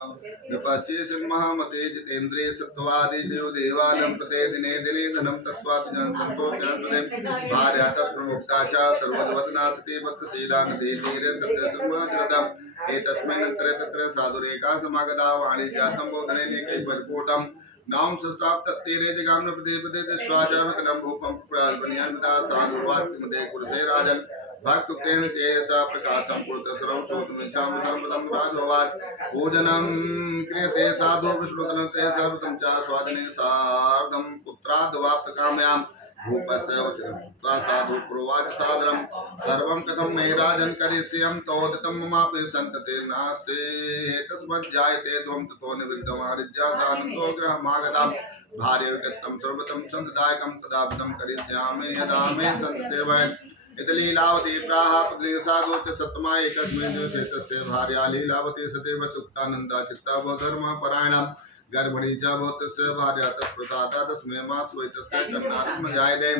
विपश्चे सिंहमते जितेन्द्रिय सत्वादि जो देवालम प्रते दिने दिने धनम तत्वात् जन संतोषांसुले भार्या तस्प्रमुक्ता च सर्वद्वदनासते वक्तशीला नदी तीरे सत्य समाचरतम् एतस्मिन् अन्तरे तत्र साधुरेका समागता वाणी जातं बोधने नेकै परिपूर्णम् नाम संस्थाप्त तीरे जगाम प्रदेपते दृष्ट्वा च विकलं भूपं प्राल्पनियन्विता साधुवाक्यमते कुरुते राजन् भक्तुक्तेन चेसा प्रकाशं कुरुतसरं श्रोतुमिच्छामि सम्प्रदं राजोवाच पूजनं क्रियते साधु विष्णुतनते सर्वतं च स्वादिने सार्धं पुत्राद्वाप्तकाम्यां भूपस्य वचनं श्रुत्वा साधु प्रोवाच सादरं सर्वं कथं मे राजन् करिष्यं तवोदितं ममापि सन्तते नास्ते तस्मज्जायते त्वं ततो निवृत्तमारिज्यासानन्दो गृहमागतां भार्यविगतं सर्वतं सन्तदायकं तदापितं करिष्यामि यदा मे सन्ततिर्वयन् इति लीलावती प्राह साधु च सत्तमा एकस्मिन् दिवसे तस्य भार्या लीलावती सतीव तुक्तानन्दा चित्ता बहुधर्मः परायणा गर्भिणी च भूतस्य भार्या तत्प्रसादा तस्मै मास वै तस्य कन्यात्म जायते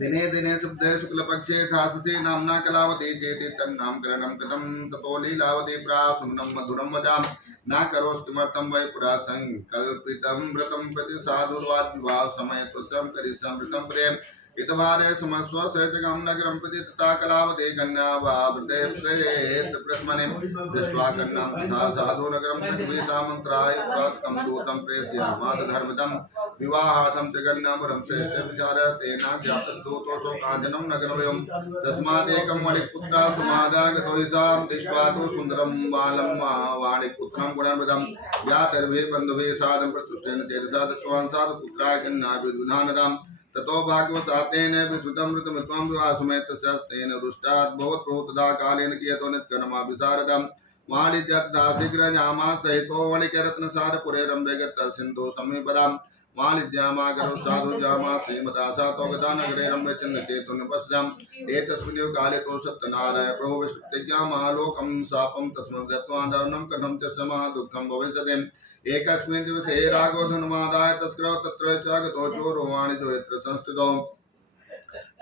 दिने दिने शुद्धे शुक्लपक्षे थाससे नाम्ना कलावती चेति तन्नामकरणं कृतं ततो लीलावती प्राह सुमनं मधुरं वदाम न करोस्तिमर्थं वै पुरा संकल्पितं व्रतं प्रति साधुर्वाद विवाह समय तुष्यं करिष्यामृतं प्रेम इतभारे समस्व सहजगम नगरं प्रति तथा कलावते कन्या वावृते प्रेत प्रस्मने दृष्ट्वा कन्यां तथा साधु नगरं सद्विषामन्त्राय तम दूतं प्रेषयामास धर्मदं विवाहार्थं च कन्यावरं श्रेष्ठ विचार तेना ज्ञातस्तोषो काञ्चनं नगरवयं तस्मादेकं मणिपुत्रा समादागतो हिसां दृष्ट्वा तु सुन्दरं बालं वाणिपुत्रं गुणवदं यातर्भिः बन्धुभिः साधं प्रतुष्टेन चेतसा दत्तवान् साधुपुत्राय कन्याभिर्विधानदाम् ततो भागवसातेन विस्मृतमृतमित्वं विवासुमे तस्यास्तेन रुष्टात् भवत्प्रोतदा कालेन कियतो निष्कर्माभिसारदम् वाणिज्यदाशीघ्रजामा सहितो वणिकरत्नसारपुरे रम्भे गत्तः सिन्धो समीपदाम् वाणिज्यामागरौ साधु जामा श्रीमता सातो गता नगरे रम्भे चन्द्रकेतु निपस्याम् एतस्मिन् काले तो सत्यनारायण प्रभु विष्णुप्रतिज्ञामालोकं शापं तस्मै दत्त्वा दारुणं कथं च समाः दुःखं भविष्यति एकस्मिन् दिवसे राघव धनुमादाय तस्करौ तत्र च गतो चोरो वाणिजो यत्र संस्थितौ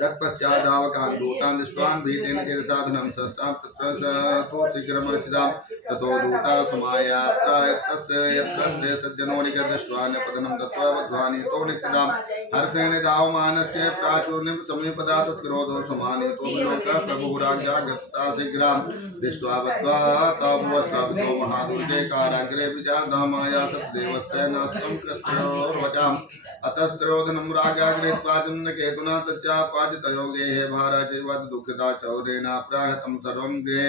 तत्पश्चादावकान् दूतान् दृष्ट्वान् भीतेन साधनं संस्थां तत्र शीघ्रमर्चितां ततो दूता समायात्रा तस्य यत्रस्ते सज्जनो निकटदृष्ट्वा न्यपतनं दत्त्वा बद्ध्वानीतो निश्चितां हर्षेण दावमानस्य प्राचुर्यं समीपदा तस्करोधो समानीतो विलोक्य प्रभुराज्ञा गता शीघ्रां दृष्ट्वा बद्ध्वा तावुवस्थापितो महादुर्गे काराग्रे विचारधामाया सद्देवस्य नास्तं कृष्णोर्वचाम् अतस्त्रोधनं राजा गृहीत्वा केतुना तच्चापाचितयोगे हे भारचैवत दुःखिता चौरेणा प्राहतं सर्वं गृहे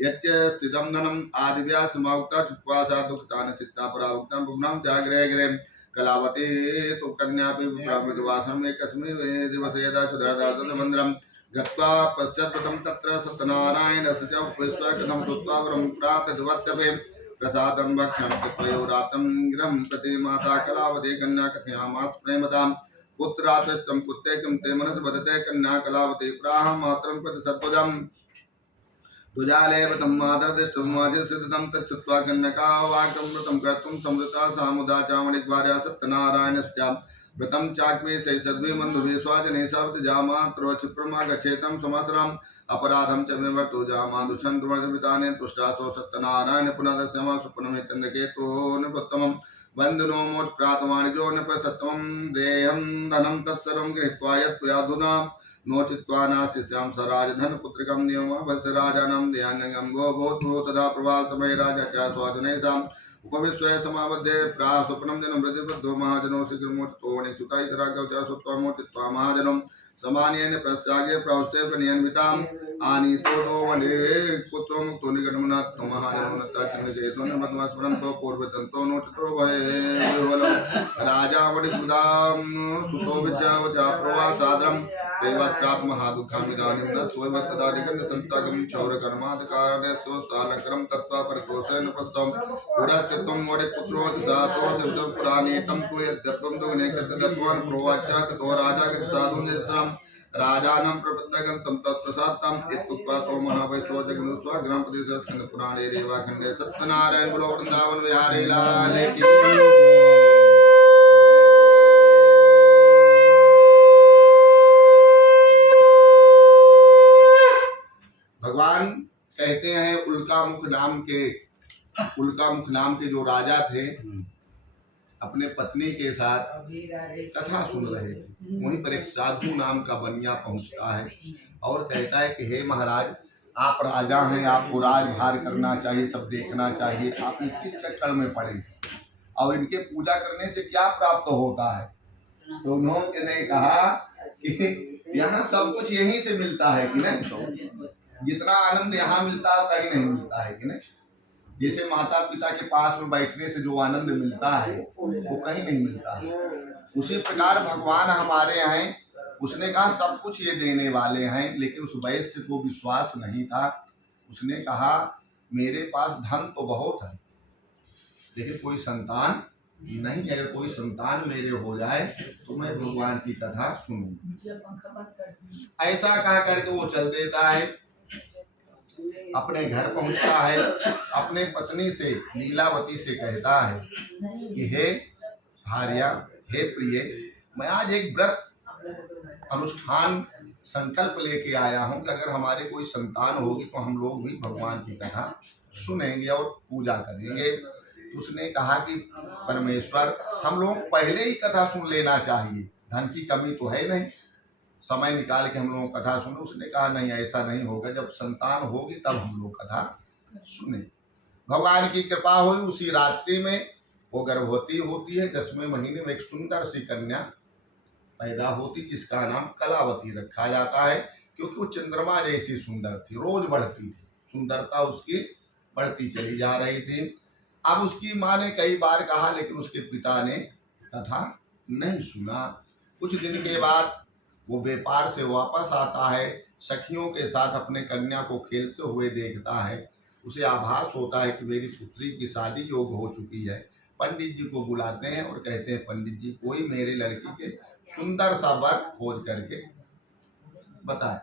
यच्च स्थितं धनम् आदिव्यासमावक्ता चुक्त्वा सा दुःखिता चित्ता परावक्तं पुनः चाग्रे गृहे कलावती तु कन्यापि ब्राह्मणवासनम् एकस्मिन् दिवसे यदा सुधरदातमन्दिरं गत्वा पश्यत्प्रथमं तत्र सत्यनारायणस्य च उपविश्य कथं श्रुत्वा वरं प्रातद्वर्तवे प्रसादं भक्षण कृत्वयोरातं गृहं प्रति माता कलावती कन्या कथयामास प्रेमतां पुत्रात्स्तं पुत्रेकं ते मनस वदते कन्या कलावती प्राह मातरं प्रति सत्वदं दुजालेव तं मातरदृष्टं वाचिस्थितं तच्छ्रुत्वा कन्यका वाक्यं व्रतं कर्तुं समृता सामुदा चामणिद्वार्या सत्यनारायणस्य व्रतं चाक्मे सैसद्वे बन्धुभिः स्वाजने सवतजामात्रो क्षिप्रमागच्छेतं समसरम् अपराधं च मे वर्तो जामादुषन्तुवर्षविताने तुष्टासो सत्यनारायण पुनर्दस्यमा सुपुनमे चन्द्रकेतो निपुत्तमं वन्दनो मोत्प्रातवाणिजो नपसत्वं देहं धनं तत्सर्वं गृहीत्वा यत्त्वयाधुना नोचित्वा नास्यस्यां स राजधनपुत्रिकं नियमवस्य राजानं ध्यानगं गो भूत्वो तदा प्रवासमये राजा च स्वाजनैसाम् उपविश्वय समाबद्धे प्राह स्वप्नं जनं प्रतिबद्धो महाजनो शीघ्रमोचितो वणिसुता इतरागौ च सुत्वा मोचित्वा महाजनं समान्येन प्रस्यागे प्रौष्टे पनियन्विताम् आनीतो दो वने पुत्रो मुक्तो निकटमुनात्तो महाजनो नत्ता चिन्नचेतो न मद्मस्मरन्तो पूर्वतन्तो नोचितो भये राजा वणिसुदां सुतो विचावचा प्रवासाद्रं देवात्प्राप्त महादुःखामिदानीं न स्वैवत्तदादिकर्णसन्तागं क्षौरकर्मादिकार्यस्तो तालकरं तत्त्वा परतोषेण पस्तं पुरस्कृतं वणिपुत्रो सातो सिद्धं पुराणेतं तु यद्यत्वं दुग्ने कृतदत्वान् प्रोवाच्या ततो राजा गच्छाधुनिस्रं राजानं प्रपद्यगन्तं तत्प्रसादं इत्युक्त्वा तो महावैश्वो जग्नु स्वग्राम प्रदेशे स्कंद पुराणे रेवाखण्डे सत्यनारायण गुरु वृंदावन विहारे लाल की भगवान कहते हैं उल्का मुख नाम के उल्कामुख नाम के जो राजा थे अपने पत्नी के साथ कथा सुन रहे थे। वहीं पर एक साधु नाम का बनिया पहुंचता है और कहता है कि हे महाराज, आप राजा हैं, आपको राजभार करना चाहिए, सब देखना चाहिए, आप किस चक्कर में पड़े और इनके पूजा करने से क्या प्राप्त होता है। तो उन्होंने कहा कि यहाँ सब कुछ यहीं से मिलता है कि नहीं, जितना आनंद यहाँ मिलता है कहीं नहीं मिलता है कि नहीं। जैसे माता पिता के पास में बैठने से जो आनंद मिलता है वो कहीं नहीं मिलता है, उसी प्रकार भगवान हमारे हैं। उसने कहा सब कुछ ये देने वाले हैं, लेकिन उस वैश्य को विश्वास नहीं था। उसने कहा मेरे पास धन तो बहुत है लेकिन कोई संतान नहीं, अगर कोई संतान मेरे हो जाए तो मैं भगवान की कथा सुनूं। ऐसा कह करके वो चल देता है, अपने घर पहुंचता है, अपने पत्नी से लीलावती से कहता है कि हे भार्या, हे प्रिय, मैं आज एक व्रत अनुष्ठान संकल्प लेके आया हूं कि अगर हमारे कोई संतान होगी तो हम लोग भी भगवान की कथा सुनेंगे और पूजा करेंगे। तो उसने कहा कि परमेश्वर, हम लोग पहले ही कथा सुन लेना चाहिए, धन की कमी तो है नहीं, समय निकाल के हम लोग कथा सुने। उसने कहा नहीं, ऐसा नहीं होगा, जब संतान होगी तब हम लोग कथा सुने। भगवान की कृपा हुई, उसी रात्रि में वो गर्भवती होती है। 10वें महीने में एक सुंदर सी कन्या पैदा होती जिसका नाम कलावती रखा जाता है, क्योंकि वो चंद्रमा जैसी सुंदर थी, रोज बढ़ती थी, सुंदरता उसकी बढ़ती चली जा रही थी। अब उसकी माँ ने कई बार कहा लेकिन उसके पिता ने कथा नहीं सुना। कुछ दिन के बाद वो व्यापार से वापस आता है, सखियों के साथ अपने कन्या को खेलते हुए देखता है। उसे आभास होता है कि मेरी पुत्री की शादी योग्य हो चुकी है। पंडित जी को बुलाते हैं और कहते हैं पंडित जी, कोई मेरे लड़की के सुंदर सा वर खोज करके बताए।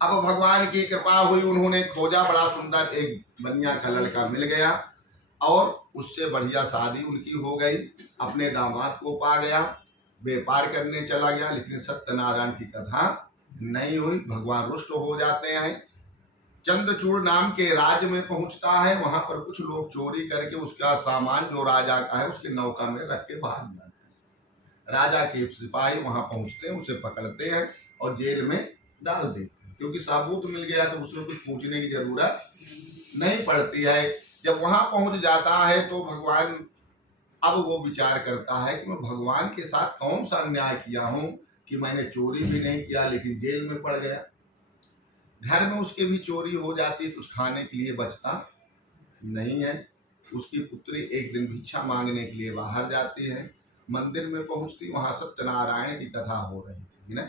अब भगवान की कृपा हुई, उन्होंने खोजा, बड़ा सुंदर एक बनिया का लड़का मिल गया और उससे बढ़िया शादी उनकी हो गई। अपने दामाद को पा गया, व्यापार करने चला गया, लेकिन सत्यनारायण की कथा नहीं हुई। भगवान रुष्ट हो जाते हैं। चंद्रचूड़ नाम के राज्य में पहुंचता है, वहां पर कुछ लोग चोरी करके उसका सामान जो राजा का है उसके नौका में रख के भाग जाते हैं। राजा के सिपाही वहां पहुंचते हैं, उसे पकड़ते हैं और जेल में डाल देते हैं, क्योंकि साबूत मिल गया तो उसमें कुछ पूछने की जरूरत नहीं पड़ती है। जब वहां पहुंच जाता है तो भगवान, अब वो विचार करता है कि मैं भगवान के साथ कौन सा अन्याय किया हूं कि मैंने चोरी भी नहीं किया लेकिन जेल में पड़ गया। घर में उसके भी चोरी हो जाती, कुछ खाने के लिए बचता नहीं है। उसकी पुत्री एक दिन भिक्षा मांगने के लिए बाहर जाती है, मंदिर में पहुंचती, वहां सत्यनारायण की कथा हो रही थी ना।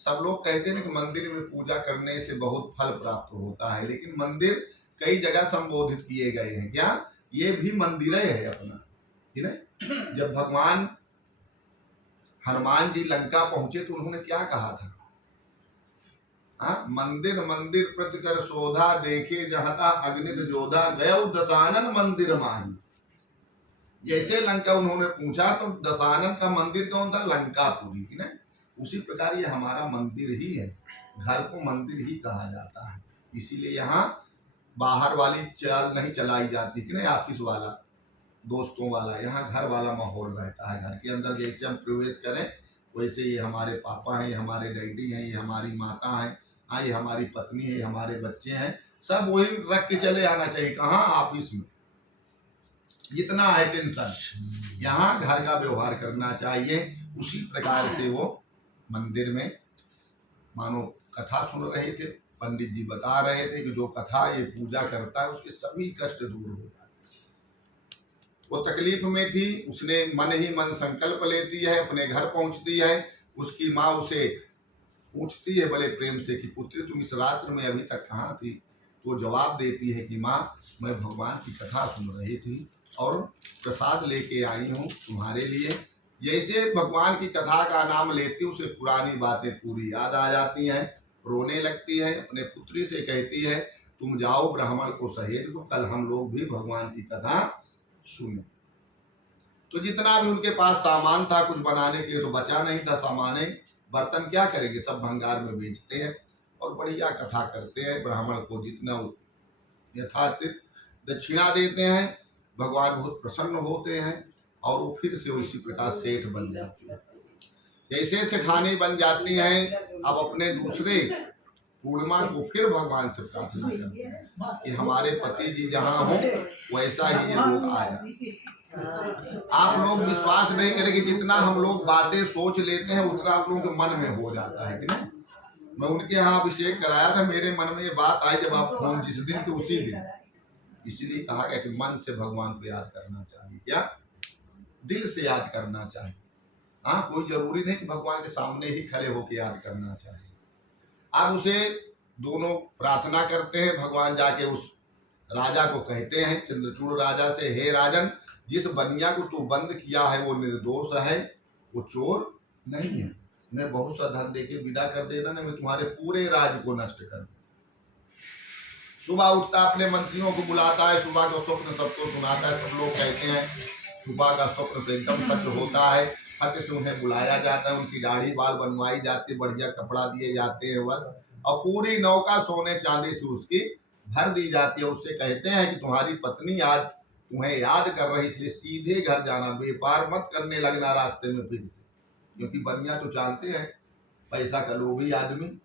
सब लोग कहते हैं कि मंदिर में पूजा करने से बहुत फल प्राप्त होता है, लेकिन मंदिर कई जगह संबोधित किए गए हैं, क्या ये भी मंदिर है अपना, है ना। जब भगवान हनुमान जी लंका पहुंचे तो उन्होंने क्या कहा था, मंदिर मंदिर प्रतिकर शोधा, देखे जहता अग्नित जोधा, गयो दशानन मंदिर माही। जैसे लंका उन्होंने पूछा तो दशानन का मंदिर कौन था, लंकापुरी, है ना। उसी प्रकार ये हमारा मंदिर ही है, घर को मंदिर ही कहा जाता है। इसीलिए यहाँ बाहर वाली चाल नहीं चलाई जाती थी ना, ऑफिस वाला, दोस्तों वाला, यहाँ घर वाला माहौल रहता है। घर के अंदर जैसे हम प्रवेश करें वैसे ये हमारे पापा हैं, ये हमारे डैडी हैं, ये हमारी माता हैं, हाँ ये हमारी पत्नी है, ये हमारे बच्चे हैं, सब वही रख के चले आना चाहिए। कहाँ, ऑफिस में जितना है टेंशन, यहाँ घर का व्यवहार करना चाहिए। उसी प्रकार से वो मंदिर में मानो कथा सुन रहे थे, पंडित जी बता रहे थे कि जो कथा ये पूजा करता है उसके सभी कष्ट दूर हो जाते। वो तकलीफ में थी, उसने मन ही मन संकल्प लेती है, अपने घर पहुंचती है। उसकी माँ उसे पूछती है बड़े प्रेम से कि पुत्री तुम इस रात्र में अभी तक कहाँ थी। तो जवाब देती है कि माँ, मैं भगवान की कथा सुन रही थी और प्रसाद लेके आई हूँ तुम्हारे लिए। जैसे भगवान की कथा का नाम लेती, उसे पुरानी बातें पूरी याद आ जाती हैं, रोने लगती है, अपने पुत्री से कहती है तुम जाओ ब्राह्मण को सहेज दो, कल हम लोग भी भगवान की कथा सुने। तो जितना भी उनके पास सामान था कुछ बनाने के लिए तो बचा नहीं था सामान, बर्तन क्या करेंगे, सब भंगार में बेचते हैं और बढ़िया कथा करते हैं। ब्राह्मण को जितना यथाचित दक्षिणा देते हैं, भगवान बहुत प्रसन्न होते हैं और वो फिर से उसी प्रकार सेठ बन जाती है। जैसे सेठानी बन जाती हैं, अब अपने दूसरे पूर्णिमा को फिर भगवान से प्रार्थना करते हैं कि हमारे पति जी जहाँ हो वैसा ही ये लोग आए। आप लोग विश्वास नहीं करेंगे, जितना हम लोग बातें सोच लेते हैं उतना आप लोगों के मन में हो जाता है कि नहीं। मैं उनके यहाँ अभिषेक कराया था, मेरे मन में ये बात आई जब आप फोन जिस दिन के उसी दिन। इसलिए कहा गया कि मन से भगवान को याद करना चाहिए, क्या दिल से याद करना चाहिए। हाँ, कोई जरूरी नहीं कि भगवान के सामने ही खड़े होकर याद करना चाहिए। आप उसे दोनों प्रार्थना करते हैं, भगवान जाके उस राजा को कहते हैं, चंद्रचूड़ राजा से, हे राजन, जिस बनिया को तू बंद किया है वो निर्दोष है, वो चोर नहीं है। मैं बहुत सा धन देके विदा कर देना, मैं तुम्हारे पूरे राज्य को नष्ट कर दूं। सुबह उठता अपने मंत्रियों को बुलाता है, सुबह का स्वप्न सबको सुनाता है। सब लोग कहते हैं सुबह का स्वप्न तो एकदम सच होता है। हक से उन्हें बुलाया जाता है, उनकी दाढ़ी बाल बनवाई जाती, बढ़िया कपड़ा दिए जाते हैं वस्त्र, और पूरी नौका सोने चांदी से उसकी भर दी जाती है। उससे कहते हैं कि तुम्हारी पत्नी आज तुम्हें याद कर रही, इसलिए सीधे घर जाना, व्यापार मत करने लगना रास्ते में फिर से, क्योंकि बनिया तो जानते हैं पैसा का लोभी आदमी।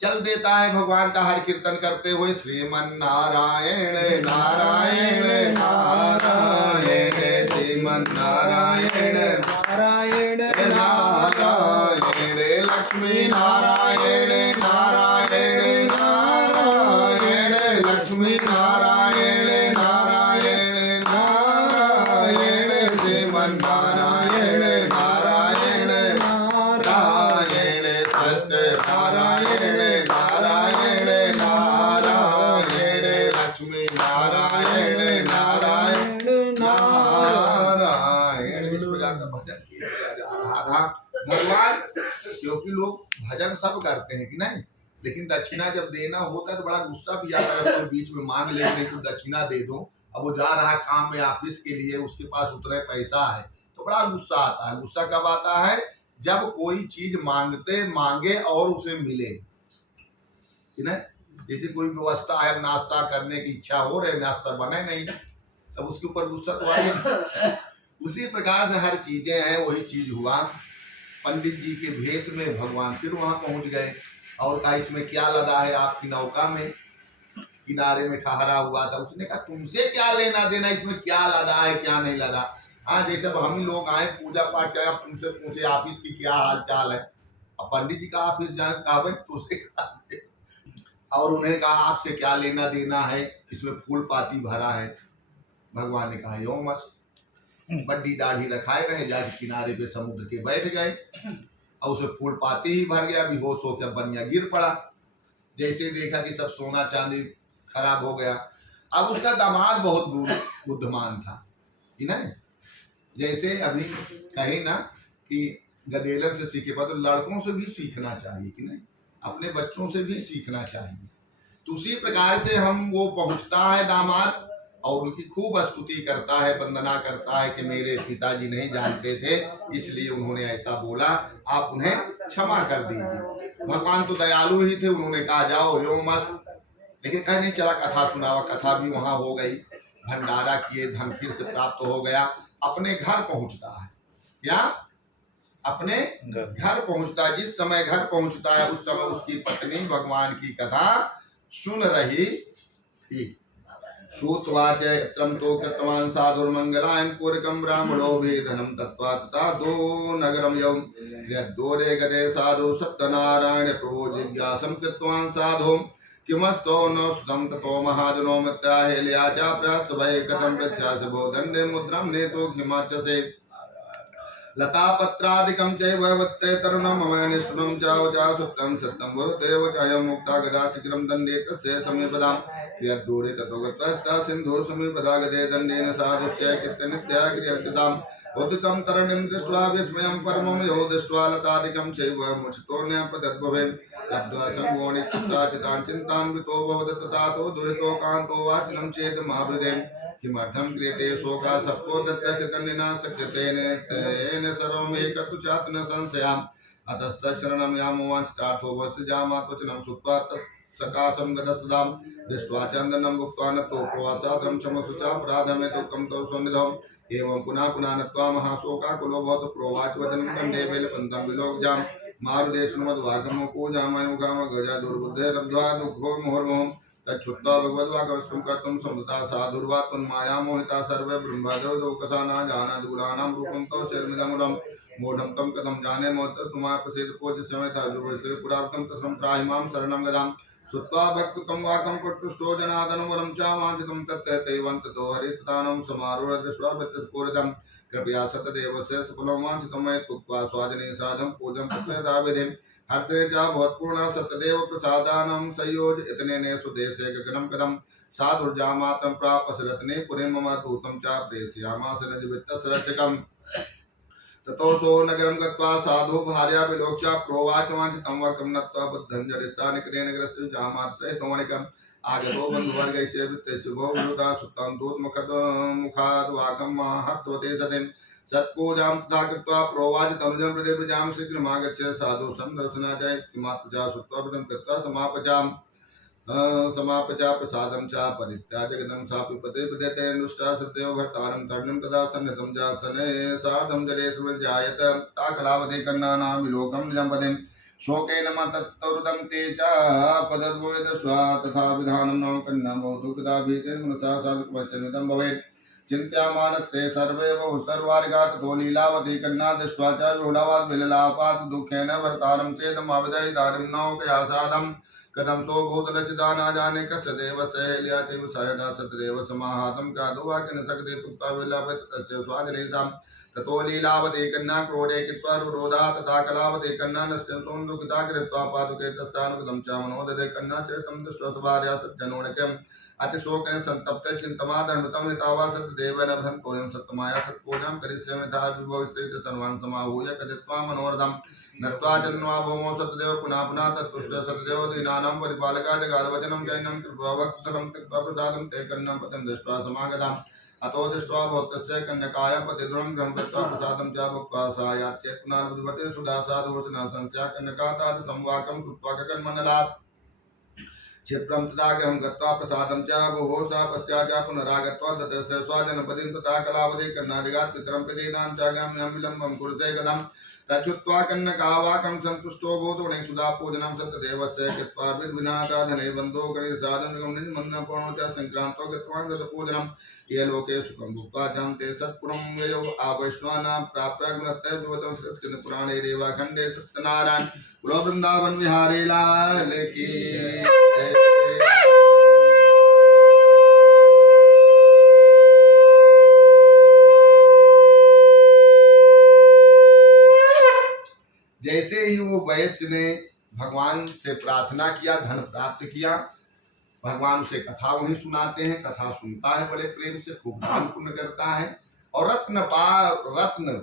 चल देता है भगवान का हर कीर्तन करते हुए, श्रीमन नारायण नारायण नारायण, श्रीमन नारायण नारायण नारायण, लक्ष्मी नारायण नारायण नारायण, लक्ष्मी नारायण नारायण नारायण, श्रीमन नारायण नारायण नारायण, सत्यनारायण नारायण नारायण, लक्ष्मी नारायण नारायण नारायण। इस प्रकार का भजन किया जा रहा था। भगवान, क्योंकि लोग भजन सब करते हैं कि नहीं, लेकिन दक्षिणा जब देना होता है तो बड़ा गुस्सा भी आता है। तो बीच में मांग लेते हैं कि दक्षिणा दे दो, अब वो जा रहा है काम में ऑफिस के लिए, उसके पास उतने पैसा है, तो बड़ा गुस्सा आता है। गुस्सा कब आता है? जब कोई चीज मांगे और उसे मिले कि नहीं। जैसे कोई व्यवस्था है, नाश्ता करने की इच्छा हो रही, नाश्ता बने नहीं, तब उसके ऊपर गुस्सा तो आएगा। उसी प्रकार से हर चीजें हैं, वही चीज हुआ। पंडित जी के भेष में भगवान फिर वहां पहुंच गए और कहा इसमें क्या लदा है आपकी नौका में, किनारे में ठहरा हुआ था। उसने कहा तुमसे क्या लेना देना, इसमें क्या लदा है क्या नहीं लदा। हाँ, जैसे हम ही लोग आए पूजा पाठ किया, तुमसे पूछे ऑफिस की क्या हाल चाल है। अब पंडित जी का ऑफिस जाने कहा भाई तुझसे कहा, और उन्हें कहा आपसे क्या लेना देना है, इसमें फूल पाती भरा है। भगवान ने कहा यो मस्त, बड्डी दाढ़ी रखाए रहे, जाके किनारे पे समुद्र के बैठ गए और उसमें फूल पाती ही भर गया। बेहोश होकर बनिया गिर पड़ा। जैसे देखा कि सब सोना चांदी खराब हो गया। अब उसका दामाद बहुत बुद्धिमान था कि नहीं। जैसे अभी कहे ना कि गदेलर से सीखे, पर तो लड़कों से भी सीखना चाहिए कि नहीं, अपने बच्चों से भी सीखना चाहिए। तो उसी प्रकार से हम वो पहुंचता है दामाद और उनकी खूब स्तुति करता है, वंदना करता है कि मेरे पिताजी नहीं जानते थे इसलिए उन्होंने ऐसा बोला, आप उन्हें क्षमा कर दीजिए। भगवान तो दयालु ही थे, उन्होंने कहा जाओ यो मस्त। लेकिन कहीं नहीं चला, कथा सुनावा, कथा भी वहां हो गई, भंडारा किए, धन फिर से प्राप्त हो गया। अपने घर पहुंचता है, क्या अपने घर पहुंचता है। जिस समय घर पहुंचता है उस समय उसकी पत्नी भगवान की कथा सुन रही थी। श्रुत्वाच त्रम तो कृतवान् साधुर्मंगलायन पूरकं ब्राह्मणो भेदनं तत्वा तथा दो नगरम यौ यद्दोरे गदे साधु सत्यनारायण प्रभो जिज्ञासं कृतवान् साधु किमस्तो न सुतं ततो महाजनो मित्याहेल्या च प्रसभय कथं पृच्छासि भो दण्डे मुद्रां नेतो हिमाचसे लतापत्रादिकं चैव वत्तैतरुणं ममनिष्ठुनं चावचा सुत्तं सत्यं गुरुदेव चायं मुक्ता गदा शीघ्रं दण्डे तस्य समीपदां क्रियद्दूरे ततो गत्वस्ता सिन्धुः समीपदा गदे दण्डेन साधुस्य कृत्यनित्या क्रियस्थिताम् उदितं तरणिं दृष्ट्वा विस्मयं परमं यो दृष्ट्वा लतादिकं चैव मुचितोऽन्यपतद्भवे लब्ध्वा सङ्गो नित्यप्राचितान् चिन्तान्वितो भवति तथातो द्वैतो कान्तो वाचिनं चेत् महाभृदे किमर्थं क्रियते शोका सत्त्वो दत्तस्य दण्डिना शक्यतेन तेन सर्वमेकतु चात्र न संशयाम् अतस्तच्छरणं यामो वाञ्छितार्थो वस्तुजामात्वचनं श्रुत्वा सकाशं गतस्तदां दृष्ट्वा चन्दनं भुक्त्वा नत्तो प्रवासाद्रं क्षमसुचा अपराधमे दुःखं तौ सन्निधम् एवं पुनः पुनः नत्वा महाशोकाकुलो भवतु प्रोवाच वचनं दण्डे बेलपन्तं विलोकजां मारुदेशनुमद्वाकमो पूजामय मुखाम गजा दुर्बुद्धेरब्ध्वा दुःखो मुहुर्मुहुम् तच्छुत्वा भगवद्वाक्यवस्तुं कर्तुं समुदिता साधुर्वा तन्माया मोहिता सर्वे ब्रह्मदेव लोकसाना जानाति गुणानां रूपं तौ चैर्मिदमुदम् मूढं तं कथं जाने मोहतस्तुमा प्रसीद पूज्यस्यमेता ध्रुवस्त्रीपुरावृतं तस्मं त्राहि मां शरणं गदाम् श्रुत्वा भक्तुतं वाकं पट्टुष्टो जनार्दनं वरं च वाञ्छितं तत्तैवं ततो हरितदानं समारूढ दृष्ट्वा व्यत्यस्फुरितं कृपया सतदेवस्य सफलं वाञ्छितं मयि तुक्त्वा स्वादिने साधं पूजं प्रत्यदाविधिं हर्षे च भवत्पूर्ण सतदेव प्रसादानं संयोज इतने सुदेशे गगनं कदं साधुर्जामात्रं प्रापसरत्ने पुरीं मम दूतं च प्रेषयामास निजवित्तस्य रक्षकम् ततोऽसो नगरं गत्वा साधु भार्या विलोक्य प्रोवाच वाञ्छितं वक्रं नत्वा बुद्धं जडिस्ता निकटे नगरस्य जामात्सहितोऽनिकम् आगतो बन्धुवर्गैः वित्तशुभो विरुता सुतं दूतमुखाद्वाकं हर्षवते सतिं सत्पूजां तथा कृत्वा प्रोवाच तनुजं प्रतिभुजां शीघ्रमागच्छ साधु सन्दर्शनाय इतिमात्र च श्रुत्वा व्रतं कृत्वा समापचा प्रसादं च परित्याज्य गतं सापि पदे विदते नुष्टा सद्यो भर्तारं तर्णं तदा सन्निधं जासने सार्धं जलेषु ताकलावधे कन्नानां विलोकं निजं पदें शोकेन मतत्तरुदं ते च पदद्वये दृष्ट्वा तथा विधानं नौ कन्ना भवतु कदा भीतेन मनसा साधुपश्यन्वितं भवेत् चिन्त्यामानस्ते सर्वे बहुस्तर्वार्गा ततो लीलावती कन्या दृष्ट्वा च विहुलावात् विललापात् दुःखेन भर्तारं चेदमाविदय इदानीं नौ कयासादम् कथं सो भूतलक्षिता न जाने कस्य देवस्य हेल्या चैव सहृदा सतदेव समाहातं कादुवाक्येन सकते तुक्ता विलपति तस्य स्वाजलेशां ततो लीलावती कन्या क्रोधे कृत्वा रुरोधा तथा कलावती कन्या नष्टं सोन्दुकिता कृत्वा पादुके तस्यानुगतं च मनोदधे कन्या चरितं दृष्ट्वा सभार्या सज्जनोऽनिकम् अतिशोकेन सन्तप्ते चिन्तमाधर्मतं हितावा सतदेवेन भ्रन्तोऽयं सत्तमाया सत्पूजां करिष्यामि यथा विभवस्ते सर्वान् समाहूय कथित्वा मनोरथम् नत्वा जन्वा भौमो सतदेव पुनः पुनः तत्तुष्ट सतदेव दीनानां परिपालका जगादवचनं जैनं कृत्वा वत्सलं त्यक्त्वा प्रसादं ते कन्यां पतिं दृष्ट्वा समागताम् अतो दृष्ट्वा भोक्तस्य कन्यकायां पतिद्वयं गृहं कृत्वा प्रसादं च भुक्त्वा सा याच्चेत् पुनर्विधिवते सुधा साधुवचना संस्या कन्यका तात् संवाकं श्रुत्वा गगन्मण्डलात् क्षिप्रं तथा गृहं गत्वा प्रसादं च बुभुः सा पश्चा च पुनरागत्वा ददर्श स्वजनपदीं तथा कलावधे कन्नादिगात् पितरं पितॄणां च गम्यं विलम्बं कुरुषे गदम् तच्छुत्वा कन्यकावाकं सन्तुष्टो भूतो सुधा पूजनं सतदेवस्य कृत्वा विद्विनाथा धने बन्धो गणेशादनुगं निजमन्नपूर्णो च सङ्क्रान्तो गत्वा सतपूजनं ये लोके सुखं भुक्त्वा चं ते सत्पुरं ययो आवैष्णवानां प्राप्राग्नत्य विवतं संस्कृतपुराणे रेवाखण्डे सत्यनारायण पुरो वृन्दावन विहारी लाल की जैसे ही वो वैश्य ने भगवान से प्रार्थना किया, धन प्राप्त किया, भगवान उसे कथा वहीं सुनाते हैं, कथा सुनता है बड़े प्रेम से, खूब दान पुण्य करता है। और रत्न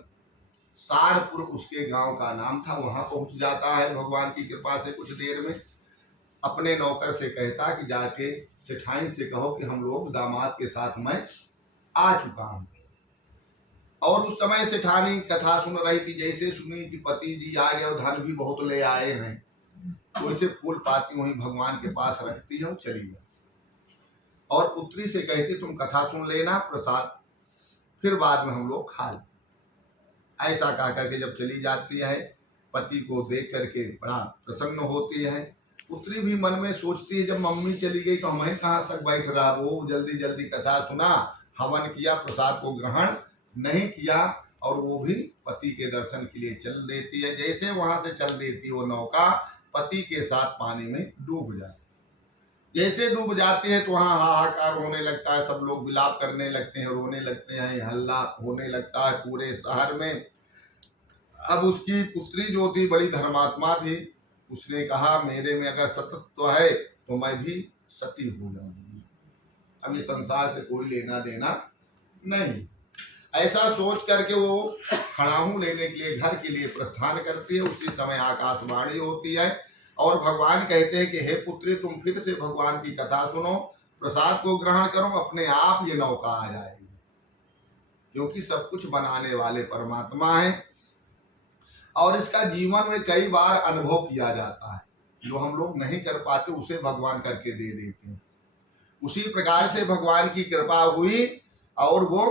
सारपुर उसके गांव का नाम था, वहां पहुंच जाता है भगवान की कृपा से। कुछ देर में अपने नौकर से कहता कि जाके सेठाई से कहो कि हम लोग दामाद के साथ मैं आ चुका हूं। और उस समय सेठानी कथा सुन रही थी। जैसे सुनी कि पति जी आ गए और धन भी बहुत ले आए हैं, तो वैसे फूल पाती वहीं भगवान के पास रखती है और चली गई। और पुत्री से कहती तुम कथा सुन लेना, प्रसाद फिर बाद में हम लोग खा लें। ऐसा कह करके जब चली जाती है, पति को देख करके बड़ा प्रसन्न होती है। पुत्री भी मन में सोचती है जब मम्मी चली गई तो हमें कहाँ तक बैठ रहा। वो जल्दी जल्दी कथा सुना, हवन किया, प्रसाद को ग्रहण नहीं किया और वो भी पति के दर्शन के लिए चल देती है। जैसे वहां से चल देती वो नौका पति के साथ पानी में डूब जाती। जैसे डूब जाती है तो वहाँ हाहाकार होने लगता है, सब लोग विलाप करने लगते हैं, रोने लगते हैं, हल्ला होने लगता है पूरे शहर में। अब उसकी पुत्री जो थी बड़ी धर्मात्मा थी, उसने कहा मेरे में अगर सतत्व है तो मैं भी सती हो जाऊंगी, अब ये संसार से कोई लेना देना नहीं। ऐसा सोच करके वो खड़ाहू लेने के लिए घर के लिए प्रस्थान करती है। उसी समय आकाशवाणी होती है और भगवान कहते हैं कि हे पुत्री तुम फिर से भगवान की कथा सुनो, प्रसाद को ग्रहण करो, अपने आप ये नौका आ जाएगी, क्योंकि सब कुछ बनाने वाले परमात्मा हैं। और इसका जीवन में कई बार अनुभव किया जाता है। जो हम लोग नहीं कर पाते उसे भगवान करके दे देते हैं। उसी प्रकार से भगवान की कृपा हुई और वो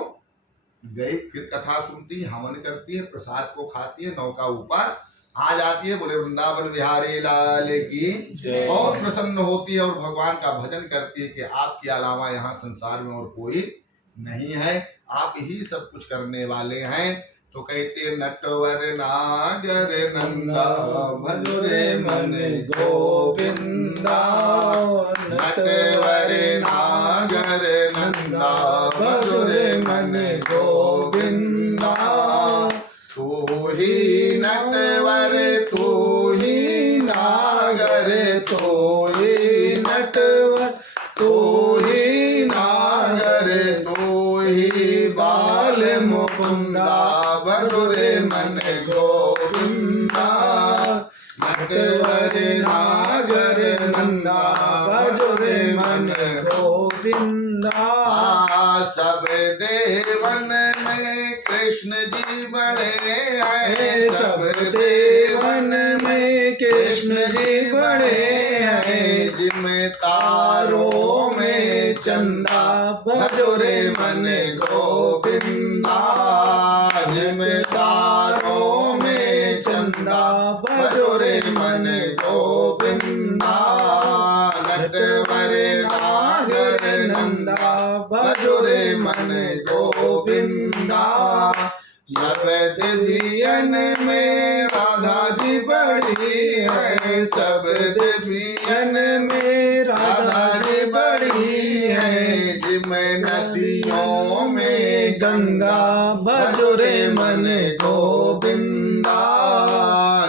गई, फिर कथा सुनती, हवन करती है, प्रसाद को खाती है, नौका ऊपर आ जाती है। बोले वृंदावन बिहारी लाल की। और प्रसन्न होती है और भगवान का भजन करती है कि आपके अलावा यहाँ संसार में और कोई नहीं है, आप ही सब कुछ करने वाले हैं। तो कहते नटवर नागर नंदा भजो रे मन गोविंदा, नटवर नागर नंदा भजो रे मन गोविंदा। तू ही नटवर तू ही नागर तू ही नटवर तू ही नागर तू ही बाल मुकुंदा भजो रे मन गोविंदा, नटवर नागर नंदा भजो रे मन गोविंदा। सब देवन में कृष्ण जी बड़े हैं, सब देवन में कृष्ण जी बड़े हैं। जिम तारों में चंदा भजो रे मन गोविंदा, जिम तारों में चंदा भजो रे मन गोविंदा। नटवर नागर नंदा भजो रे मन गोविंदा। सब देवियन में राधा जी बड़ी है, सब देवियन में राधा जी बड़ी है। जिम नदियों में गंगा भजो रे मन गोविंदा,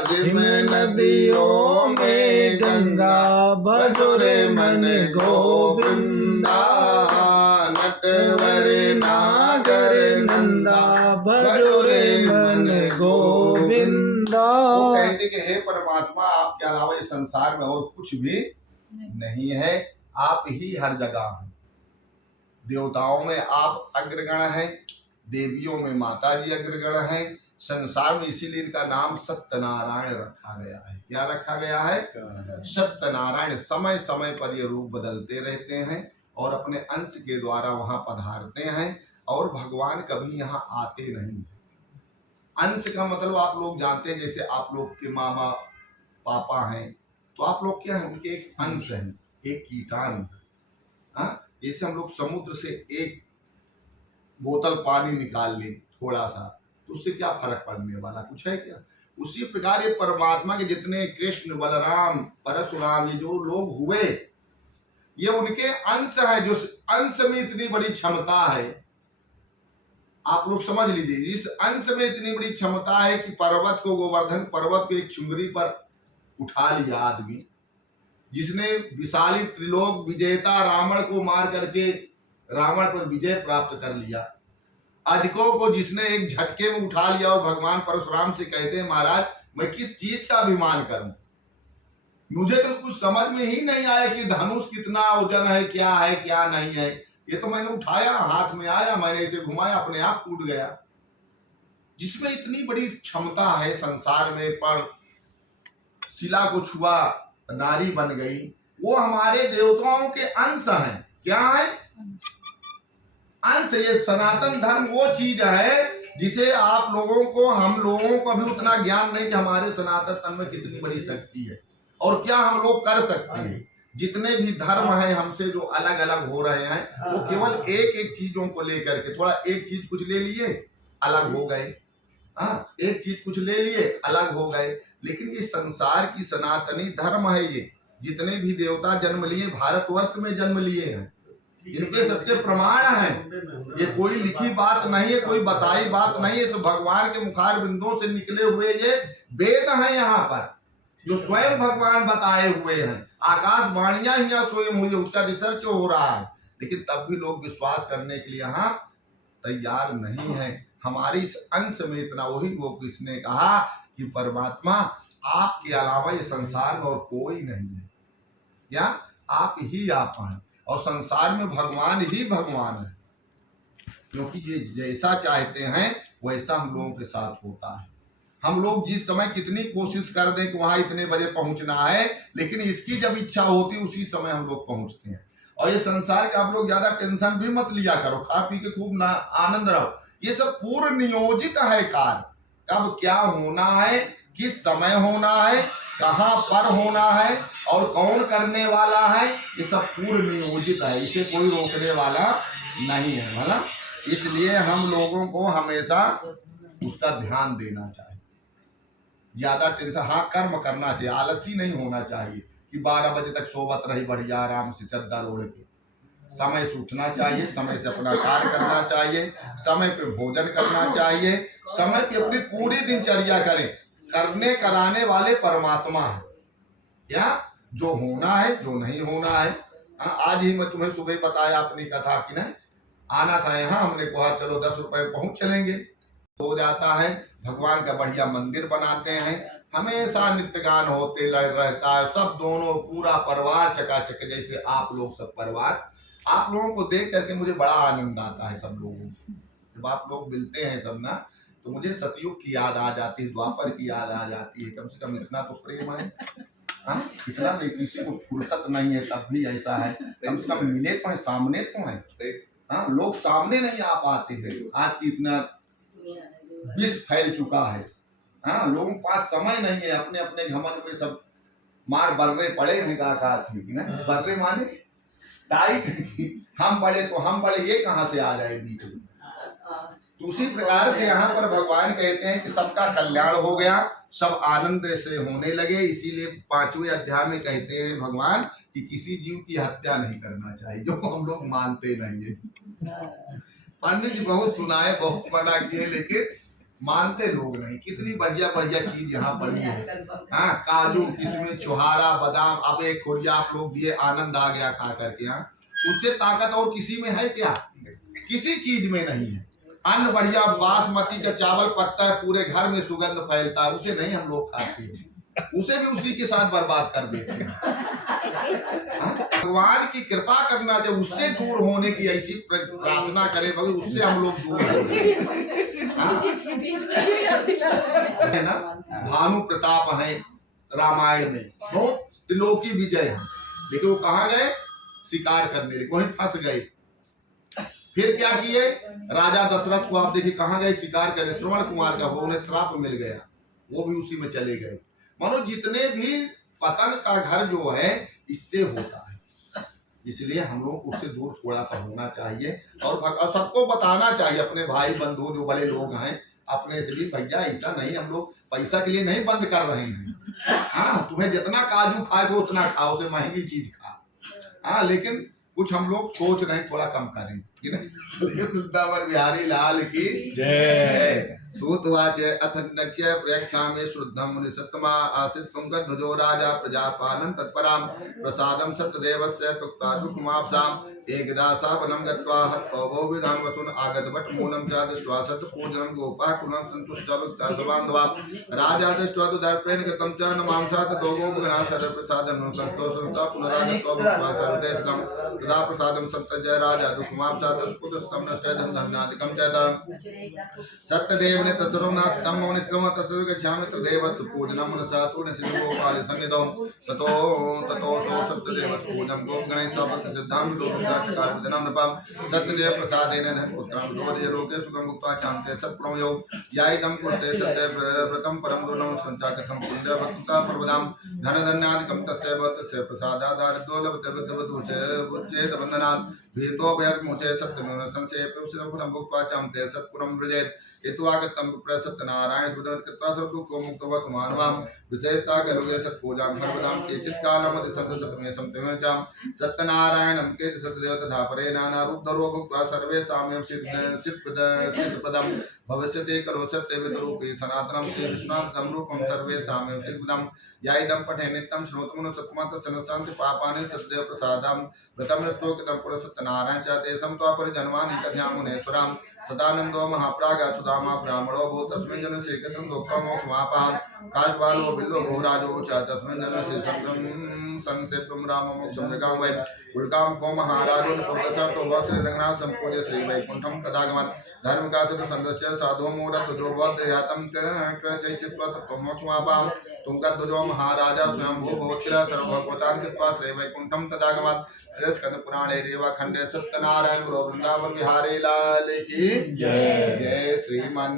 जिम नदियों में गंगा भजो रे मन गोविंदा। नटवर नागर नंदा भजो रे मन गोविंदा। वो कहते कि हे परमात्मा, आपके अलावा इस संसार में और कुछ भी नहीं है, आप ही हर जगह हैं। देवताओं में आप अग्रगण हैं, देवियों में माता जी अग्रगण हैं। संसार में इसीलिए इनका नाम सत्यनारायण रखा गया है। क्या रखा गया है? सत्यनारायण। समय समय पर ये रूप बदलते रहते हैं और अपने अंश के द्वारा वहां पधारते हैं और भगवान कभी यहाँ आते नहीं। अंश का मतलब आप लोग जानते हैं, जैसे आप लोग के माँ बाप पापा हैं तो आप लोग क्या हैं? उनके एक अंश हैं, एक कीटाणु। जैसे हम लोग समुद्र से एक बोतल पानी निकाल लें थोड़ा सा, तो उससे क्या फर्क पड़ने वाला, कुछ है क्या? उसी प्रकार ये परमात्मा के जितने कृष्ण, बलराम, परशुराम, ये जो लोग हुए, ये उनके अंश है। जो अंश में इतनी बड़ी क्षमता है, आप लोग समझ लीजिए, इस अंश में इतनी बड़ी क्षमता है कि पर्वत को, गोवर्धन पर्वत को एक चुंगली पर उठा लिया आदमी, जिसने विशाली त्रिलोक विजेता रावण को मार करके रावण पर विजय प्राप्त कर लिया। अधिकों को जिसने एक झटके में उठा लिया और भगवान परशुराम से कहते हैं, महाराज मैं किस चीज का अभिमान करूं, मुझे तो कुछ समझ में ही नहीं आया कि धनुष कितना वजन है, क्या है क्या नहीं है। ये तो मैंने उठाया, हाथ में आया, मैंने इसे घुमाया, अपने आप टूट गया। जिसमें इतनी बड़ी क्षमता है संसार में, पर शिला को छुआ नारी बन गई। वो हमारे देवताओं के अंश हैं। क्या है? अंश। ये सनातन धर्म वो चीज है जिसे आप लोगों को, हम लोगों को अभी उतना ज्ञान नहीं कि हमारे सनातन धर्म में कितनी बड़ी शक्ति है और क्या हम लोग कर सकते हैं। जितने भी धर्म हैं हमसे जो अलग अलग हो रहे हैं, वो केवल एक एक चीजों को लेकर के, थोड़ा एक चीज कुछ ले लिए अलग हो गए, एक चीज कुछ ले लिए अलग हो गए। लेकिन ये संसार की सनातनी धर्म है। ये जितने भी देवता जन्म लिए भारतवर्ष में जन्म लिए हैं, इनके सबके प्रमाण हैं। ये कोई लिखी बात नहीं है, कोई बताई बात नहीं है। सब भगवान के मुखार बिंदुओं से निकले हुए ये वेद हैं यहाँ पर, जो स्वयं भगवान बताए हुए हैं। आकाशवाणियां ही यहाँ स्वयं हुई, उसका रिसर्च हो रहा है, लेकिन तब भी लोग विश्वास करने के लिए यहाँ तैयार नहीं है। हमारी इस अंश में इतना, वही वो किसने कहा कि परमात्मा आपके अलावा ये संसार में और कोई नहीं है, या आप ही आप हैं और संसार में भगवान ही भगवान है। क्योंकि ये जैसा चाहते हैं वैसा हम लोगों के साथ होता है। हम लोग जिस समय कितनी कोशिश कर दें कि वहां इतने बजे पहुंचना है, लेकिन इसकी जब इच्छा होती है उसी समय हम लोग पहुंचते हैं। और ये संसार के आप लोग ज्यादा टेंशन भी मत लिया करो, खा पी के खूब आनंद रहो। ये सब पूर्व नियोजित है कार्य, कब क्या होना है, किस समय होना है, कहां पर होना है और कौन करने वाला है, ये सब पूर्व नियोजित है, इसे कोई रोकने वाला नहीं है भला। इसलिए हम लोगों को हमेशा उसका ध्यान देना चाहिए, ज्यादा टेंशन, हाँ कर्म करना चाहिए, आलसी नहीं होना चाहिए कि 12 बजे तक सोवत रही बढ़िया आराम से चद्दर ओढ़ के। समय से उठना चाहिए, समय से अपना कार्य करना चाहिए, समय पे भोजन करना चाहिए, समय पे अपनी पूरी दिनचर्या करें। करने कराने वाले परमात्मा है, क्या जो होना है जो नहीं होना है। आज ही मैं तुम्हें सुबह बताया अपनी कथा की ना, आना था यहाँ, हमने कहा चलो 10 रुपए पहुंच चलेंगे, हो जाता है। भगवान का बढ़िया मंदिर बनाते हैं, हमेशा नित्य गान होते रहता है, सब दोनों पूरा परिवार चकाचक, जैसे आप लोग सब परिवार। आप लोगों को देख करके मुझे बड़ा आनंद आता है, सब लोगों को जब आप लोग मिलते हैं सब ना, तो मुझे सतयुग की याद आ जाती है, द्वापर की याद आ जाती है। कम से कम इतना तो प्रेम है, हाँ इतना नहीं, किसी को फुर्सत नहीं है तब भी ऐसा है, कम से कम मिले तो है, सामने तो है। हाँ लोग सामने नहीं आ पाते हैं, आज की इतना विष फैल चुका है। हाँ लोगों के पास समय नहीं है, अपने अपने घमंड में सब मार बर्रे पड़े हैं, का थी ना, बर्रे माने टाइट, हम बड़े तो हम बड़े, ये कहाँ से आ जाए बीच में। तो उसी प्रकार से यहाँ पर भगवान कहते हैं कि सबका कल्याण हो गया, सब आनंद से होने लगे। इसीलिए 5वें अध्याय में कहते हैं भगवान कि किसी जीव की हत्या नहीं करना चाहिए, जो हम लोग मानते नहीं है। पंडित जी बहुत सुनाए, बहुत मना किए, लेकिन मानते लोग नहीं। कितनी बढ़िया बढ़िया चीज यहाँ पड़ी है, हाँ काजू किशमिश छुहारा बादाम, अब एक खोरिया आप लोग दिए, आनंद आ गया खा करके। हाँ उससे ताकत और किसी में है क्या? किसी चीज में नहीं है। अन्न बढ़िया बासमती का चावल पकता है, पूरे घर में सुगंध फैलता है, उसे नहीं हम लोग खाते हैं, उसे भी उसी के साथ बर्बाद कर देते हैं। भगवान की कृपा करना, जब उससे दूर होने की ऐसी प्रार्थना करें, भगवान उससे हम लोग दूर है ना। भानु प्रताप है रामायण में, बहुत त्रिलोकी विजय है, लेकिन वो कहाँ गए? शिकार करने लगे, वहीं फंस गए। फिर क्या किए? राजा दशरथ को आप देखिए कहाँ गए? शिकार करने, श्रवण कुमार का, वो उन्हें श्राप मिल गया, वो भी उसी में चले गए। मानो जितने भी पतन का घर जो है इससे होता है, इसलिए हम लोग उससे दूर थोड़ा सा होना चाहिए। और सबको बताना चाहिए, अपने भाई बंधु जो बड़े लोग हैं, अपने से भी, भैया ऐसा नहीं, हम लोग पैसा के लिए नहीं बंद कर रहे हैं। हाँ तुम्हें जितना काजू खाए उतना खाओ, उसे महंगी चीज खा। हाँ लेकिन कुछ हम लोग सोच रहे हैं थोड़ा कम करें। वृंदावन बिहारी लाल की जय। सूतवाच अथ नक्ष्य प्रेक्षामि श्रुद्धं मुनिसत्तमा आसीत् पंकजध्वजो राजा प्रजापालं तत्परां प्रसादं सत्यदेवस्य तुक्ता दुःखमाप्साम् एकदा वनं गत्वा हत्वो विधान वसुन् आगतवट मूलं च दृष्ट्वा सत्पूजनं गोपाः पुनः सन्तुष्टा भक्ता सबान्धवा राजा दृष्ट्वा तु दर्पेण गतं च नमांसात् ततो गोपगणाः सर्वप्रसादं संस्तोषन्ता पुनरागत्वा भुक्त्वा सर्वदेशतं तदा प्रसादं सत्यजय राजा दुःखमाप्सात् पुत्रस्तं नष्टयतं धन्यादिकं च सत्यदेव ने तसरो नास्तं मौनिस्कम तसरो गच्छामि तदेवस्य पूजनं मनसा तु निसिद्धगोपाल सन्निधौ ततो सो सत्यदेवस्य पूजनं गोपगणैः सभक्ति सिद्धां चकार विदनं नपम सत्यदेव प्रसादेन धन पुत्रं दोदे लोके सुखं भुक्त्वा चान्ते सत्प्रमयो याइदं कुरुते सत्य व्रतं परम गुणं संचा कथं पुण्य भक्ता प्रवदां धन धन्यादिकं तस्य भक्तस्य प्रसादात् दारिद्र्यो लभते बुच्चेत बन्धनात् भीतो भयमुचे सत्यमेव संशये प्रवसनं फलं भुक्त्वा चान्ते सत्पुरं व्रजेत् हेतु आगतं प्रसत्यनारायण सुदं कृत्वा सर्वदुःखो मुक्तवत् मानवां विशेषता कलुगे सत्पूजां सर्वदां केचित् कालमति सतसतमे समतमे च सत्यनारायणं केचित् सत्यदेव तथा परे नानारूपधरो भुक्त्वा सर्वेषामेव सिद्धपदं भविष्यति करो सत्यविदरूपी सनातनं श्री विष्णुनाथं रूपं सर्वेषामेव सिद्धपदं याइदं पठे नित्यं श्रोतमनु सत्मत सनसन्ति पापानि सत्यदेव प्रसादं व्रतं स्तोकितं पुर सत्यनारायण स्यातेषं त्वापरिजन्मानि कथयामुनेश्वरां सदानंदो महाप्रागा सुदामा ब्राह्मणो भूत तस्मिन् जन श्री कृष्ण दुःख मोक्ष महापान काशपालो बिल्लो घोराजो च तस्मिन् जन श्री संसेव्यं राम मोक्षं जगाम वै उल्काम को महाराजो नपोदसर तो वह श्री रंगनाथ संपूज्य श्री वैकुंठम तदागमन धर्म का सद संदस्य साधो मूरत जो वद यातम चैचित्व तत्व मोक्षमापाम तुम का जो महाराजा स्वयं भू भवतिला सर्वभूतां कृपा श्री वैकुंठम तदागमन श्रेष्ठ स्कंद पुराणे रेवा खंडे सत्यनारायण गुरु वृंदावन बिहारी लाल की जय। जय श्रीमन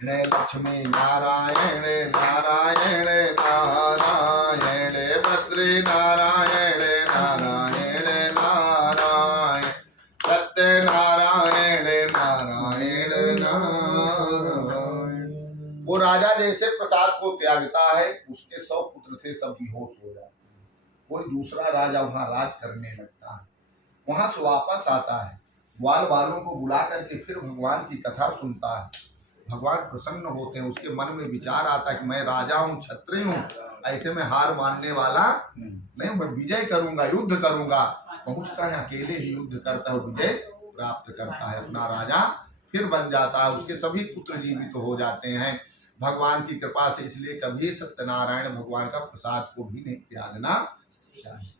लक्ष्मी नारायण नारायण नारायण बद्री नारायण नारायण नारायण सत्य नारायण नारायण नारायण। वो राजा जैसे प्रसाद को त्यागता है, उसके 100 पुत्र थे, सब बेहोश हो जाते हैं। कोई दूसरा राजा वहां राज करने लगता है, वहां से वापस आता है, ग्वाल वालों को बुला करके फिर भगवान की कथा सुनता है। भगवान प्रसन्न होते हैं, उसके मन में विचार आता है कि मैं राजा हूँ, क्षत्रिय हूँ, ऐसे में हार मानने वाला नहीं, मैं विजय करूंगा, युद्ध करूंगा। पहुंचता है, अकेले ही युद्ध करता है, विजय प्राप्त करता है, अपना राजा फिर बन जाता है, उसके सभी पुत्र जीवित हो जाते हैं भगवान की कृपा से। इसलिए कभी सत्यनारायण भगवान का प्रसाद को भी नहीं त्यागना चाहिए।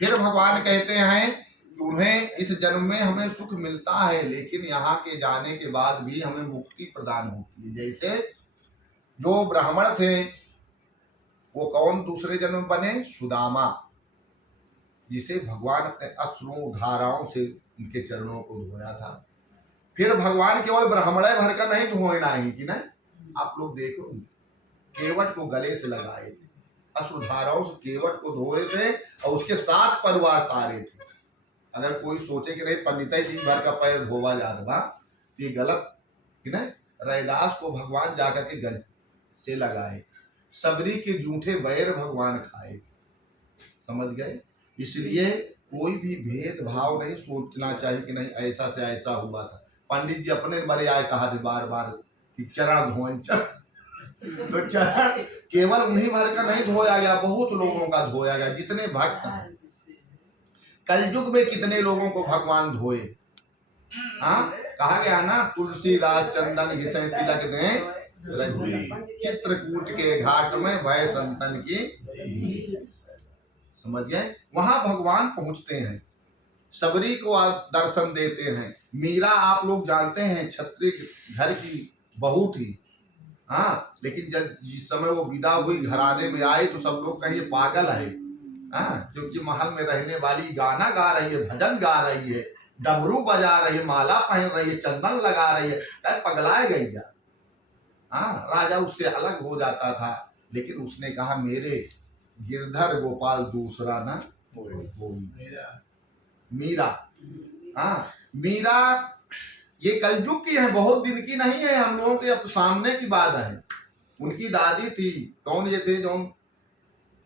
फिर भगवान कहते हैं उन्हें इस जन्म में हमें सुख मिलता है, लेकिन यहाँ के जाने के बाद भी हमें मुक्ति प्रदान होती है। जैसे जो ब्राह्मण थे वो कौन दूसरे जन्म बने? सुदामा, जिसे भगवान अपने अश्रु धाराओं से उनके चरणों को धोया था। फिर भगवान केवल ब्राह्मण भर का नहीं धोना ही कि नहीं, आप लोग देखो केवट को गले से लगाए थे, अश्रुधाराओं से केवट को धोए थे और उसके 7 परवार तारे थे। अगर कोई सोचे कि नहीं पंडित जी भर का पैर धोवा जाता तो ये गलत कि नहीं। रैदास को भगवान जाकर के गले से लगाए, सबरी के जूठे बैर भगवान खाए, समझ गए। इसलिए कोई भी भेदभाव नहीं सोचना चाहिए कि नहीं ऐसा से ऐसा हुआ था। पंडित जी अपने बड़े आए कहा थे बार बार कि चरण धोन चरण, तो चरण केवल उन्हीं भर का नहीं धोया गया, बहुत लोगों का धोया गया। जितने भक्त हैं कलयुग में कितने लोगों को भगवान धोए। हाँ, कहा गया ना, तुलसीदास चंदन घिसे तिलक दें रघुवीर, चित्रकूट के घाट में भय संतन की, समझ गए। वहां भगवान पहुंचते हैं, सबरी को दर्शन देते हैं। मीरा आप लोग जानते हैं क्षत्रिय घर की बहू थी, हाँ, लेकिन जब जिस समय वो विदा हुई घराने में आई तो सब लोग कहे पागल है, हाँ, क्योंकि महल में रहने वाली गाना गा रही है, भजन गा रही है, डमरू बजा रही है, माला पहन रही है, चंदन लगा रही है, पगलाए गई जा। हाँ, राजा उससे अलग हो जाता था, लेकिन उसने कहा मेरे गिरधर गोपाल दूसरा ना कोई। मीरा, हाँ, मीरा ये कलयुग की है, बहुत दिन की नहीं है, हम लोगों के अब सामने की बात है। उनकी दादी थी, कौन ये थे जो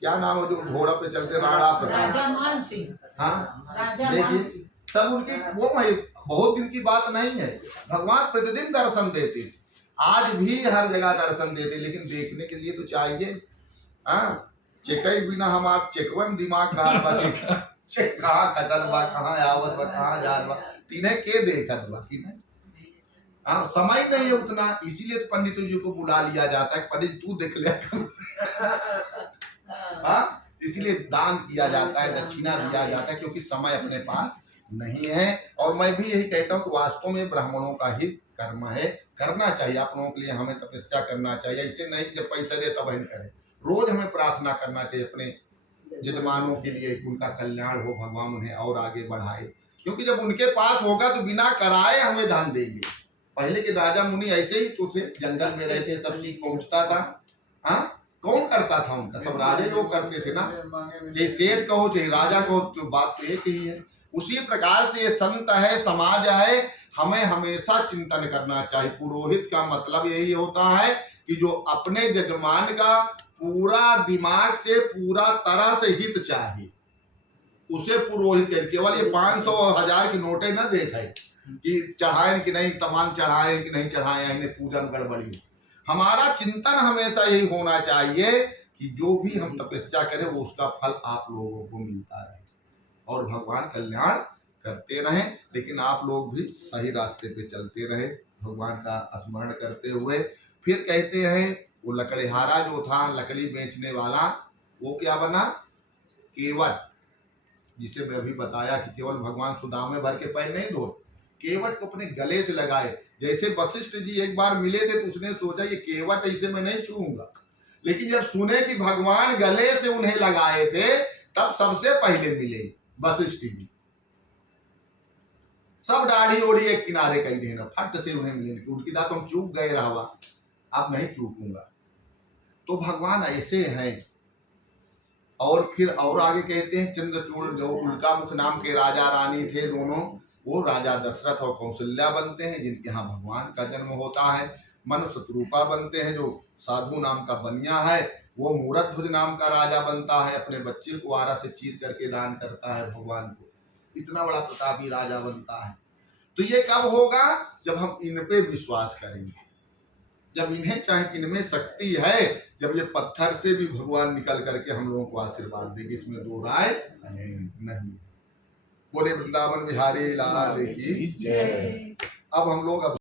क्या नाम है जो घोड़ा पे चलते, राणा प्रताप, राजा मान सिंह। हाँ, देखिए सब उनकी वो बहुत दिन की बात नहीं है। भगवान प्रतिदिन दर्शन देते, आज भी हर जगह दर्शन देते, लेकिन देखने के लिए तो चाहिए। हाँ, चेकई बिना हमार चेकवन दिमाग कहाँ चेक कहाँ कटल बा, कहाँ आवत बा, कहाँ जात बा, तीने के देखत बा कि नहीं। हाँ, समय नहीं है उतना, इसीलिए तो पंडित जी को बुला लिया जाता है, पंडित तू देख लिया हाँ, इसीलिए दान किया जाता है, दक्षिणा दिया जाता है, क्योंकि समय अपने पास नहीं है। और मैं भी यही कहता हूँ कि वास्तव में ब्राह्मणों का ही कर्म है, करना चाहिए। आप लोगों के लिए हमें तपस्या करना चाहिए, ऐसे नहीं कि जब पैसा दे तब हम करें। रोज हमें प्रार्थना करना चाहिए अपने यजमानों के लिए, उनका कल्याण हो, भगवान उन्हें और आगे बढ़ाए, क्योंकि जब उनके पास होगा तो बिना कराए हमें धन देंगे। पहले के राजा मुनि ऐसे ही तो थे, जंगल में रहते, सब चीज पहुंचता था। हाँ, कौन करता था उनका? सब राजे लोग करते थे ना, चाहे सेठ कहो चाहे राजा कहो, तो बात तो एक ही है। उसी प्रकार से ये संत है, समाज है, हमें हमेशा चिंतन करना चाहिए। पुरोहित का मतलब यही होता है कि जो अपने यजमान का पूरा दिमाग से पूरा तरह से हित चाहिए, उसे पुरोहित कहते। केवल ये 500 और 1000 की नोटें न देखे कि चढ़ाए कि नहीं, तमाम चढ़ाए कि नहीं चढ़ाए, इन्हें पूजन गड़बड़ी। हमारा चिंतन हमेशा यही होना चाहिए कि जो भी हम तपस्या करें वो उसका फल आप लोगों को मिलता रहे और भगवान कल्याण करते रहें। लेकिन आप लोग भी सही रास्ते पे चलते रहे, भगवान का स्मरण करते हुए। फिर कहते हैं वो लकड़हारा जो था, लकड़ी बेचने वाला, वो क्या बना? केवट। जिसे मैं अभी बताया कि केवल भगवान सुदामे भर के पैर नहीं धो, केवट को अपने गले से लगाए। जैसे वशिष्ठ जी एक बार मिले थे तो उसने सोचा ये केवट ऐसे मैं नहीं छूऊंगा, लेकिन जब सुने कि भगवान गले से उन्हें लगाए थे तब सबसे पहले मिले वशिष्ठ जी। सब दाढ़ी ओढ़ी एक किनारे कही देना, फट से उन्हें मिले कि उनकी दात हम चूक गए रहवा, अब नहीं चूकूंगा। तो भगवान ऐसे हैं। और फिर और आगे कहते हैं चंद्रचूड़ जो उल्कामुख नाम के राजा रानी थे दोनों, वो राजा दशरथ और कौशल्या बनते हैं जिनके यहाँ भगवान का जन्म होता है। मनुष्य शतरूपा बनते हैं जो साधु नाम का बनिया है, वो मूरतध्वज नाम का राजा बनता है, अपने बच्चे को आरा से चीर करके दान करता है भगवान को, इतना बड़ा प्रतापी राजा बनता है। तो ये कब होगा? जब हम इन पे विश्वास करेंगे, जब इन्हें चाहे कि इनमें शक्ति है, जब ये पत्थर से भी भगवान निकल करके हम लोगों को आशीर्वाद देंगे, इसमें दो राय नहीं। बोले वृंदावन बिहारी लाल की जय। अब हम लोग